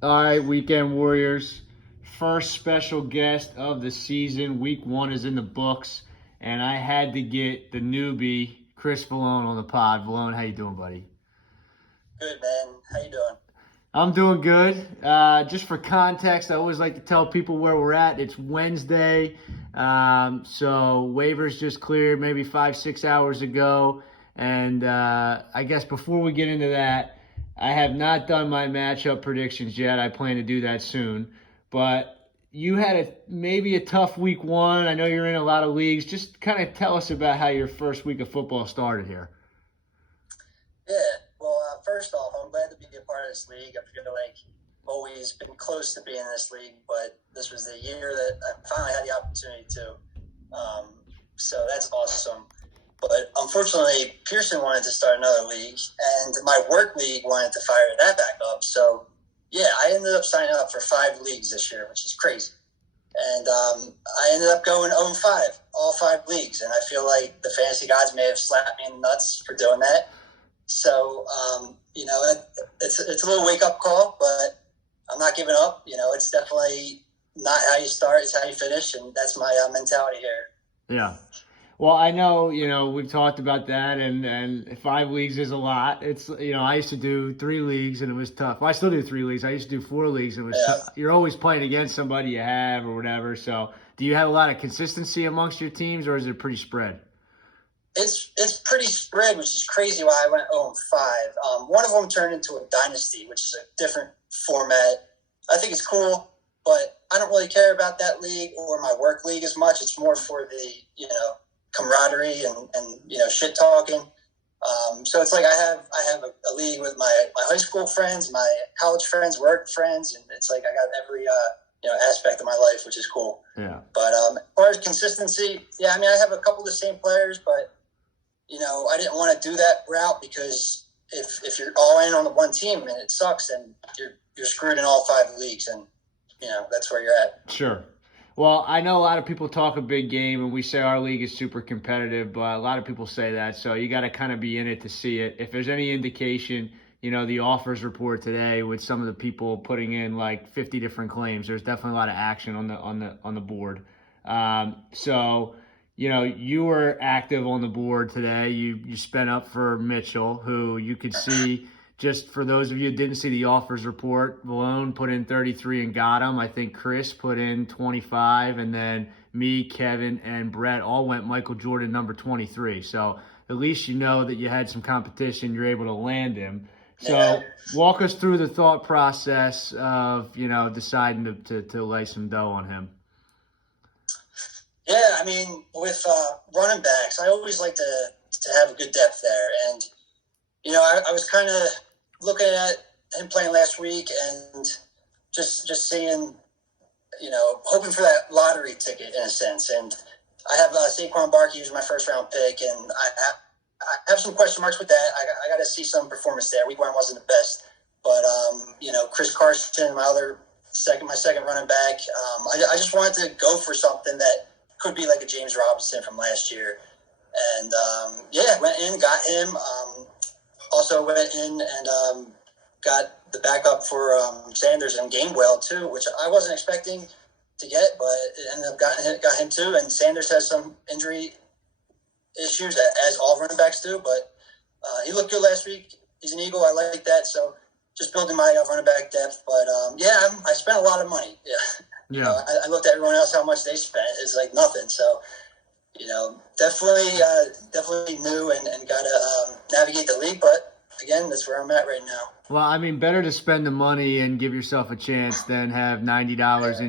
All right, Weekend Warriors. First special guest of the season. Week 1 is in the books, and I had to get the newbie, Chris Vallone, on the pod. Vallone, how you doing, buddy? Good, man. How you doing? I'm doing good. Just for context, I always like to tell people where we're at. It's Wednesday, so waivers just cleared maybe 5-6 hours ago, and I guess before we get into that, I have not done my matchup predictions yet. I plan to do that soon, but you had maybe a tough week 1. I know you're in a lot of leagues. Just kind of tell us about how your first week of football started here. Yeah. Well, first off, I'm glad to be a part of this league. I feel like I've always been close to being in this league, but this was the year that I finally had the opportunity to. So that's awesome. But unfortunately, Pearson wanted to start another league, and my work league wanted to fire that back up. So, yeah, I ended up signing up for 5 leagues this year, which is crazy. And I ended up going 0-5, all 5 leagues. And I feel like the fantasy gods may have slapped me in the nuts for doing that. So, it's a little wake-up call, but I'm not giving up. It's definitely not how you start, it's how you finish, and that's my mentality here. Yeah. Well, I know, we've talked about that, and 5 leagues is a lot. It's, I used to do 3 leagues, and it was tough. Well, I still do 3 leagues. I used to do 4 leagues, and it was Yeah. tough. You're always playing against somebody you have or whatever. So do you have a lot of consistency amongst your teams, or is it pretty spread? It's pretty spread, which is crazy why I went 0-5. One of them turned into a dynasty, which is a different format. I think it's cool, but I don't really care about that league or my work league as much. It's more for the, camaraderie and shit talking. So it's like I have a league with my high school friends, my college friends, work friends, and it's like I got every aspect of my life, which is cool. Yeah. But as far as consistency, yeah, I mean I have a couple of the same players, but I didn't want to do that route because if you're all in on the one team and it sucks, then you're screwed in all 5 leagues, and that's where you're at. Sure. Well, I know a lot of people talk a big game, and we say our league is super competitive, but a lot of people say that, so you got to kind of be in it to see it. If there's any indication, the offers report today with some of the people putting in like 50 different claims, there's definitely a lot of action on the board. So, you were active on the board today. You spent up for Mitchell, who you could see. Just for those of you who didn't see the offers report, Malone put in 33 and got him. I think Chris put in 25, and then me, Kevin, and Brett all went Michael Jordan number 23. So at least you know that you had some competition. You're able to land him. So walk us through the thought process of, deciding to lay some dough on him. Yeah, I mean, with running backs, I always like to have a good depth there. And, I was kind of looking at him playing last week and just seeing, hoping for that lottery ticket in a sense. And I have Saquon Barkley, who's my first-round pick, and I have some question marks with that. I got to see some performance there. Week 1 wasn't the best. But, Chris Carson, my second running back, I just wanted to go for something that could be like a James Robinson from last year. And, went in, got him. Also went in and got the backup for Sanders and Gainwell, too, which I wasn't expecting to get, but it ended up got him, too. And Sanders has some injury issues, as all running backs do, but he looked good last week. He's an Eagle. I like that. So just building my running back depth. But, I spent a lot of money. Yeah. Yeah. I looked at everyone else, how much they spent. It's like nothing. So, definitely new and got to navigate the league. But, again, that's where I'm at right now. Well, I mean, better to spend the money and give yourself a chance than have $90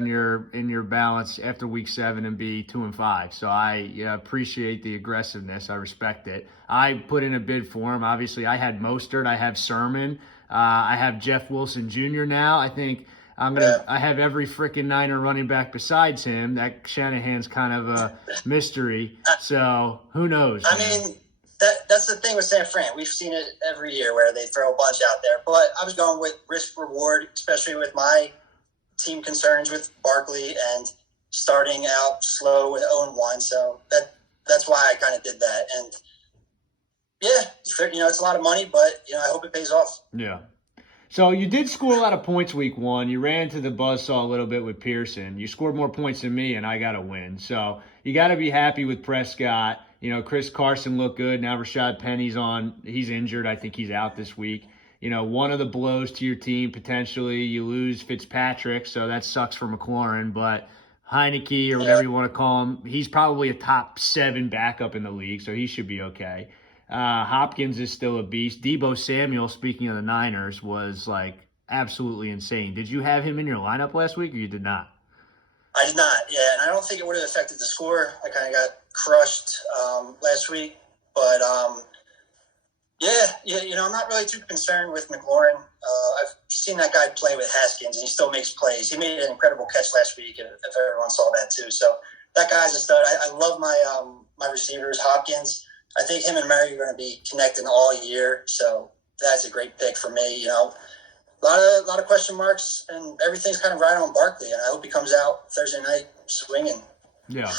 in your balance after week 7 and be 2-5. So I appreciate the aggressiveness. I respect it. I put in a bid for him. Obviously, I had Mostert. I have Sermon. I have Jeff Wilson Jr. now. I think I have every freaking Niner running back besides him. That Shanahan's kind of a mystery. So who knows? I mean, that's the thing with San Fran. We've seen it every year where they throw a bunch out there. But I was going with risk-reward, especially with my team concerns with Barkley and starting out slow with 0-1. So that's why I kind of did that. And, yeah, it's a lot of money, but, I hope it pays off. Yeah. So you did score a lot of points week one. You ran to the buzzsaw a little bit with Pearson. You scored more points than me, and I got a win. So you got to be happy with Prescott. You know, Chris Carson looked good. Now Rashad Penny's on. He's injured. I think he's out this week. You know, one of the blows to your team potentially, you lose Fitzpatrick, so that sucks for McLaurin. But Heineke or whatever you want to call him, he's probably a top 7 backup in the league, so he should be okay. Hopkins is still a beast. Deebo Samuel, speaking of the Niners, was like absolutely insane. Did you have him in your lineup last week, or you did not? I did not, yeah, and I don't think it would have affected the score. I kind of got crushed last week, but yeah, you know, I'm not really too concerned with McLaurin. I've seen that guy play with Haskins, and he still makes plays. He made an incredible catch last week, if everyone saw that too. So that guy's a stud. I love my receivers, Hopkins. I think him and Murray are going to be connecting all year, so that's a great pick for me. You know, a lot of question marks, and everything's kind of right on Barkley, and I hope he comes out Thursday night swinging. Yeah.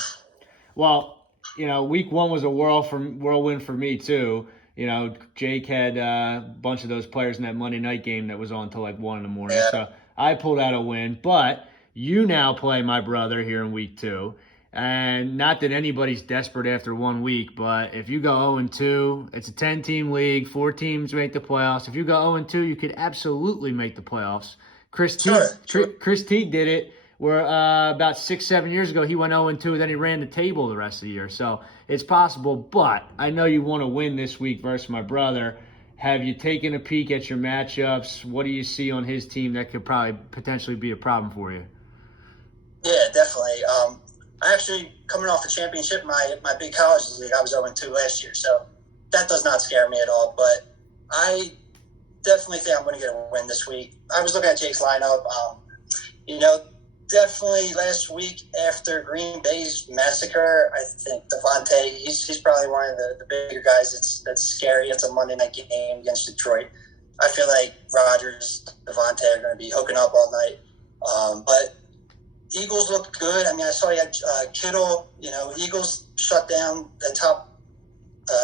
Well, you know, week one was a whirlwind for me too. You know, Jake had a bunch of those players in that Monday night game that was on until like 1 in the morning. Yeah. So I pulled out a win, but you now play my brother here in week 2. And not that anybody's desperate after 1 week, but if you go 0-2, it's a 10-team league. 4 teams make the playoffs. If you go 0-2, you could absolutely make the playoffs. Chris Teague did it where about 6-7 years ago he went 0-2, then he ran the table the rest of the year. So it's possible, but I know you want to win this week versus my brother. Have you taken a peek at your matchups? What do you see on his team that could probably potentially be a problem for you? Yeah, definitely. I actually, coming off the championship, my big college league, I was 0-2 last year, so that does not scare me at all. But I definitely think I'm going to get a win this week. I was looking at Jake's lineup. You know, definitely last week after Green Bay's massacre, I think Devontae, he's probably one of the bigger guys that's scary. It's a Monday night game against Detroit. I feel like Rodgers, Devontae are going to be hooking up all night. But Eagles looked good. I mean, I saw you had Kittle. You know, Eagles shut down the top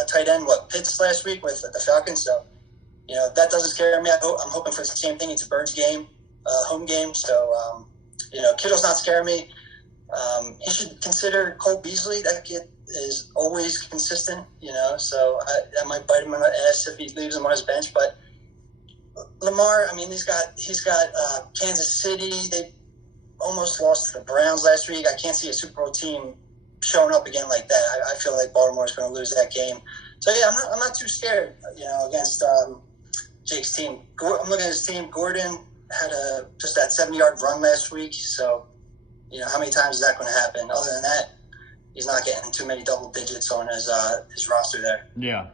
tight end, Pitts last week with the Falcons. So, you know, that doesn't scare me. I'm hoping for the same thing. It's a Birds game, home game. So, you know, Kittle's not scaring me. He should consider Cole Beasley. That kid is always consistent, you know. So that might bite him in the ass if he leaves him on his bench. But Lamar, I mean, he's got Kansas City. They almost lost to the Browns last week. I can't see a Super Bowl team showing up again like that. I feel like Baltimore's going to lose that game. So yeah, I'm not too scared, you know, against Jake's team. I'm looking at his team. Gordon had just that 70-yard run last week. So, you know, how many times is that going to happen? Other than that, he's not getting too many double digits on his roster there. Yeah.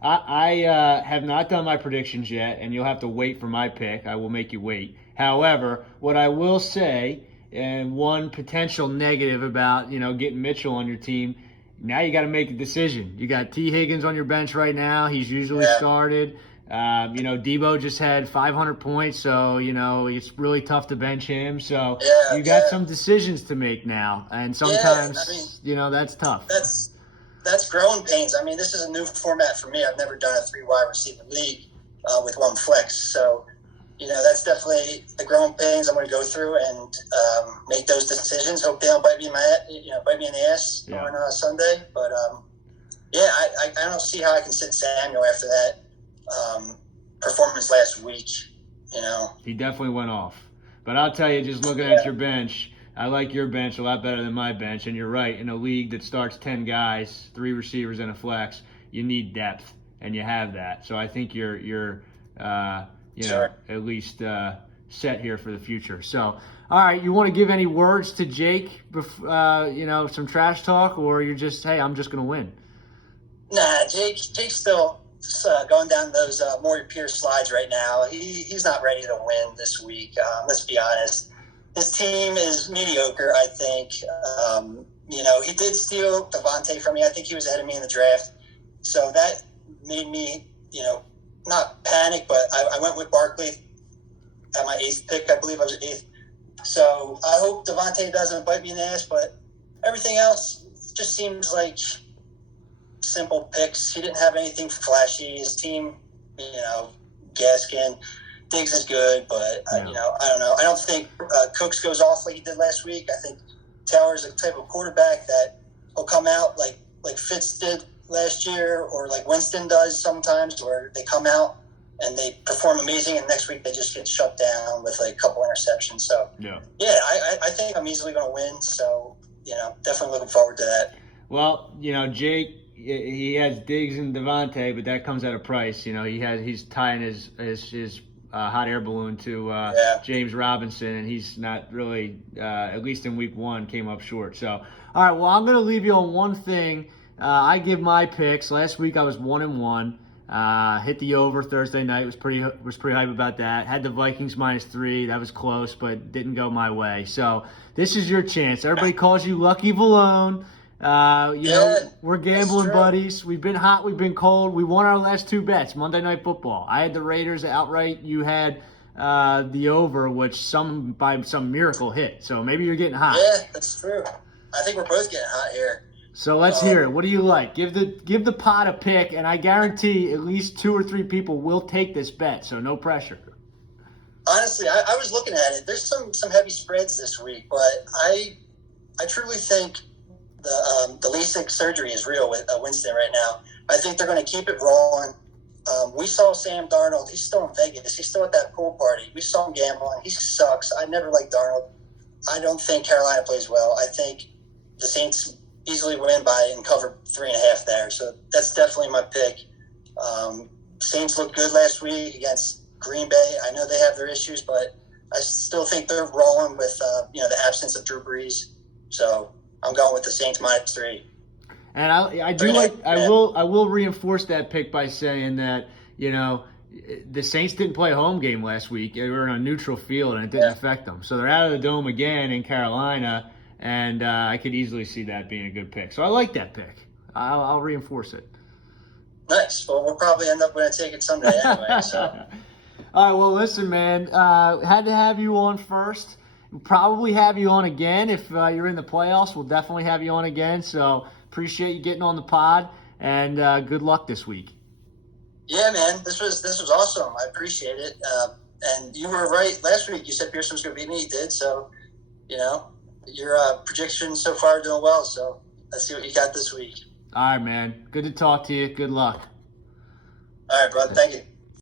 I have not done my predictions yet, and you'll have to wait for my pick. I will make you wait. However, what I will say, and one potential negative about, you know, getting Mitchell on your team, now you got to make a decision. You got T. Higgins on your bench right now. He's usually started. You know, Deebo just had 500 points, so, you know, it's really tough to bench him. So you got some decisions to make now, and sometimes, you know, that's tough. That's growing pains. I mean, this is a new format for me. I've never done a 3 wide receiver league with 1 flex. So, you know, that's definitely the growing pains I'm going to go through and make those decisions. Hope they don't bite me in the ass on Sunday. But yeah, I don't see how I can sit Samuel after that performance last week. You know, he definitely went off. But I'll tell you, just looking at your bench, I like your bench a lot better than my bench. And you're right, in a league that starts 10 guys, 3 receivers and a flex, you need depth, and you have that. So I think you're you know, at least set here for the future. So, all right, you want to give any words to Jake, you know, some trash talk, or you're just, hey, I'm just going to win? Nah, Jake's still going down those Morey Pierce slides right now. He's not ready to win this week. Let's be honest. His team is mediocre, I think. You know, he did steal Devontae from me. I think he was ahead of me in the draft. So that made me, you know, not panic, but I went with Barkley at my 8th pick. I believe I was 8th. So I hope Devontae doesn't bite me in the ass, but everything else just seems like simple picks. He didn't have anything flashy. His team, you know, Gaskin, Diggs is good, but I don't know. I don't think Cooks goes off like he did last week. I think Taylor's a type of quarterback that will come out like Fitz did last year, or like Winston does sometimes, where they come out and they perform amazing, and next week they just get shut down with like a couple interceptions. So I think I'm easily going to win. So definitely looking forward to that. Well, Jake, he has Diggs and Devontae, but that comes at a price. He's tying his hot air balloon to James Robinson, and he's not really, at least in week 1, came up short. So, all right, well, I'm going to leave you on one thing. I give my picks. Last week I was 1-1. Hit the over Thursday night. Was pretty hype about that. Had the Vikings -3. That was close, but didn't go my way. So this is your chance. Everybody calls you Lucky Vallone. We're gambling buddies. We've been hot, we've been cold. We won our last 2 bets, Monday Night Football. I had the Raiders outright. You had the over, which by some miracle hit. So maybe you're getting hot. Yeah, that's true. I think we're both getting hot here. So let's hear it. What do you like? Give the pot a pick, and I guarantee at least 2 or 3 people will take this bet. So no pressure. Honestly, I was looking at it. There's some heavy spreads this week, but I truly think the LASIK surgery is real with Winston right now. I think they're going to keep it rolling. We saw Sam Darnold. He's still in Vegas. He's still at that pool party. We saw him gambling. He sucks. I never liked Darnold. I don't think Carolina plays well. I think the Saints easily win by and cover 3.5 there. So that's definitely my pick. Saints looked good last week against Green Bay. I know they have their issues, but I still think they're rolling with the absence of Drew Brees. So I'm going with the Saints -3. And I will reinforce that pick by saying that the Saints didn't play a home game last week. They were in a neutral field, and it didn't affect them. So they're out of the dome again in Carolina, and I could easily see that being a good pick. So I like that pick. I'll reinforce it. Nice. Well, we'll probably end up going to take it Sunday anyway. So. All right. Well, listen, man. Had to have you on first. We'll probably have you on again if you're in the playoffs. We'll definitely have you on again. So appreciate you getting on the pod, and good luck this week. Yeah, man. This was awesome. I appreciate it. And you were right last week. You said Pearson was going to beat me. He did. So, your prediction so far doing well. So let's see what you got this week. All right, man. Good to talk to you. Good luck. All right, brother. Thank you.